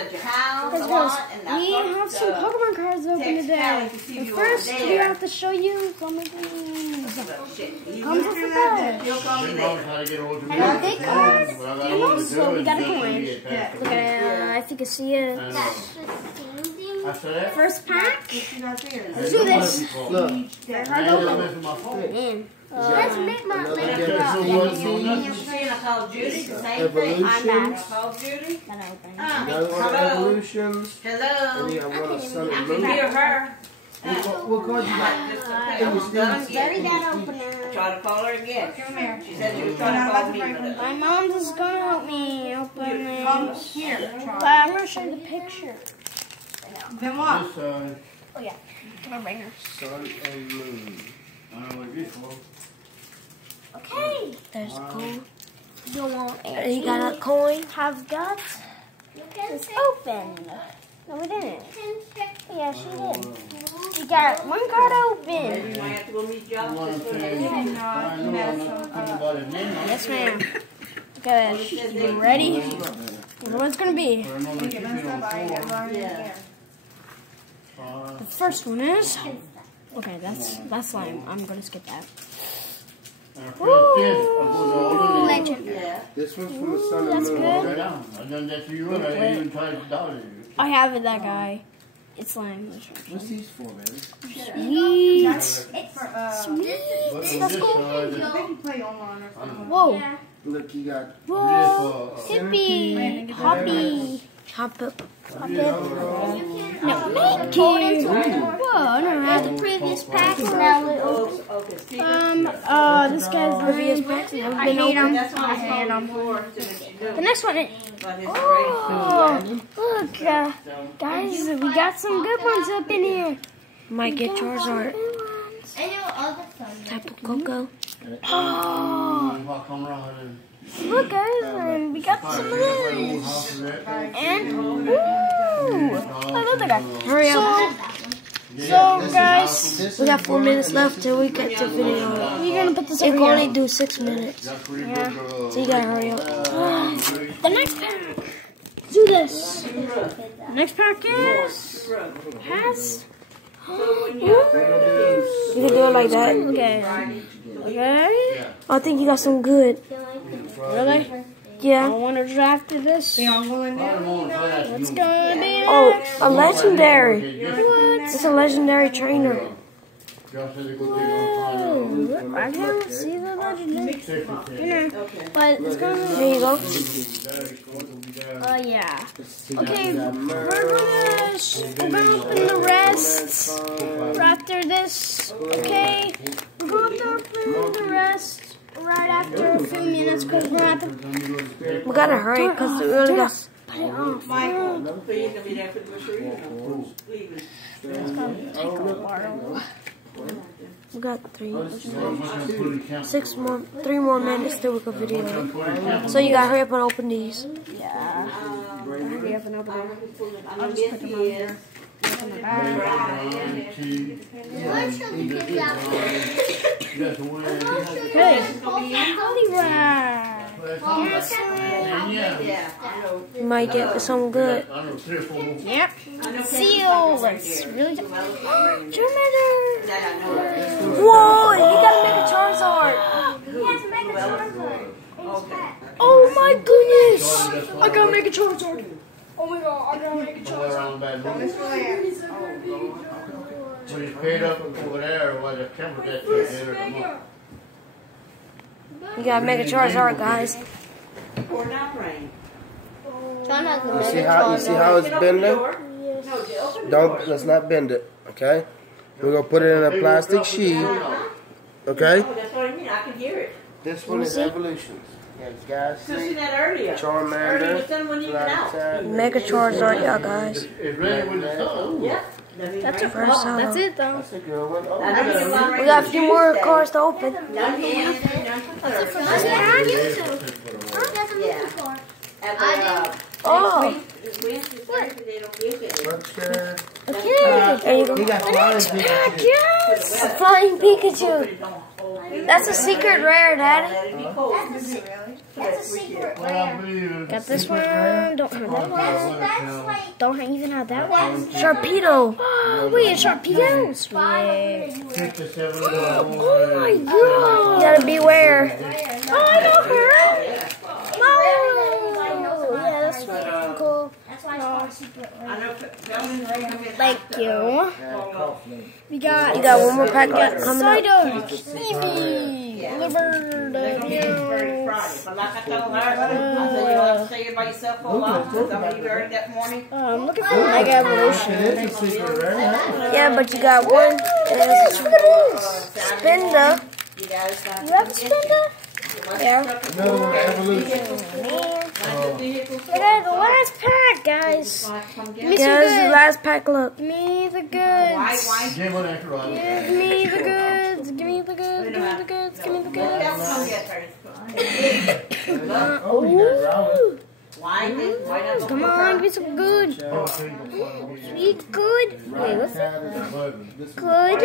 at your house a lot, and we have some Pokemon cards open today. But first, we have to show you some of these. Comes with the bag. And a big card. And also, we got a coin. Look at it, if you can see it. First pack. Let's do this. Look. Let's make my Call Judy, the same thing. I'm back. Call Judy. Another one of Evolutions. Hello. And you have one of Sun I and can Moon. hear her. What card you got? Bury that opener. Try to call her again. She said she was trying to call me. My mom's is gonna help me open this. But I'm gonna show you the picture. Then what? Oh yeah. Come on, bring her. Sun and Moon. Okay. There's a coin. You got a coin. Have got. It's open. No, we didn't. Yeah, she did. We got one card open. You might have to go meet Josh. Yes, ma'am. Okay, you ready? You know what it's gonna be. The first one is. Okay, that's slime. I'm gonna skip that. Ooh, legend. This one's from the Sun and Moon. I have it, that guy. It's slime. What's these for, man? Sweet. Sweet. That's cool. Whoa. Look, you got. Whoa. Hippie. Hoppy. Hop up. No, thank you. Whoa, I don't have the previous packs now. This guy's previous packs have been opened. I hate them. The next one is. Oh, look, guys, we got some good ones up in here. Might get Charizard. Type of Coco. Oh. Look, guys, we got some of these. And, ooh, I love that guy. Hurry up. So, guys, we got 4 minutes left till we get the video. You're going to put this over here. It can only do 6 minutes. Yeah. So you got to hurry up. The next pack. Let's do this. The next pack has... You can do it like that. Okay. Okay. I think you got some good. Really? Yeah. I want to draft this. What's gonna be? Oh, a legendary. What? It's a legendary trainer. Whoa. I can't see the legendary. But it's gonna. There you go. Yeah. Okay, we're gonna open the rest after this. Okay, we're gonna open the rest right after a few minutes because we're gonna have to. We gotta hurry because we really got. Put it off. It's gonna take a while. We got 3 more minutes till we can video. So you gotta hurry up and open these. Yeah. Hurry up and open them. I'll just put them on here. Open the bag. Okay. Hollywag. You might get some good. Yep. Seals. Really good. Charmander. Whoa, he got a Mega Charizard. He has a Mega Charizard. Oh my goodness. I got a Mega Charizard. Oh my god, I got a Mega Charizard. So you paid up over there while the camera got there. You got a Mega Charizard, guys. You see how it's bending? Let's not bend it, okay? We're gonna put it in a plastic sheet, okay? That's what I mean. I can hear it. This one is Evolutions. Yeah, See that earlier. Charmander, Mega Charizard, y'all guys. Yeah. That's a first time. That's it, though. That's a good one. We got a few more cards to open. Oh. Okay. There you go. The next pack, yes. A flying Pikachu. That's a secret rare, Daddy. That's a secret rare. Got this one. Don't have that one. don't even have that one. Sharpedo. Oh, wait, Sharpedo. Sweet. 57. Oh my god. You gotta beware. Oh, I got her. Oh, yeah, that's really cool. Thank you. You got one more pack coming up. Stevie. Liver. But like I told her, I said you have to stay here by yourself for a while because I'm leaving early that morning. I'm looking for Mega Evolution. Yeah, but you got one. Spinda. You have a Spinda? Yeah. Okay, the last pack, guys. Guys, the last pack, look. Give me the goods. Give me the goods. Give me the goods. Give me the goods. Give me the goods. Come on, give me some good. Sweet good. Wait, what's that? Good.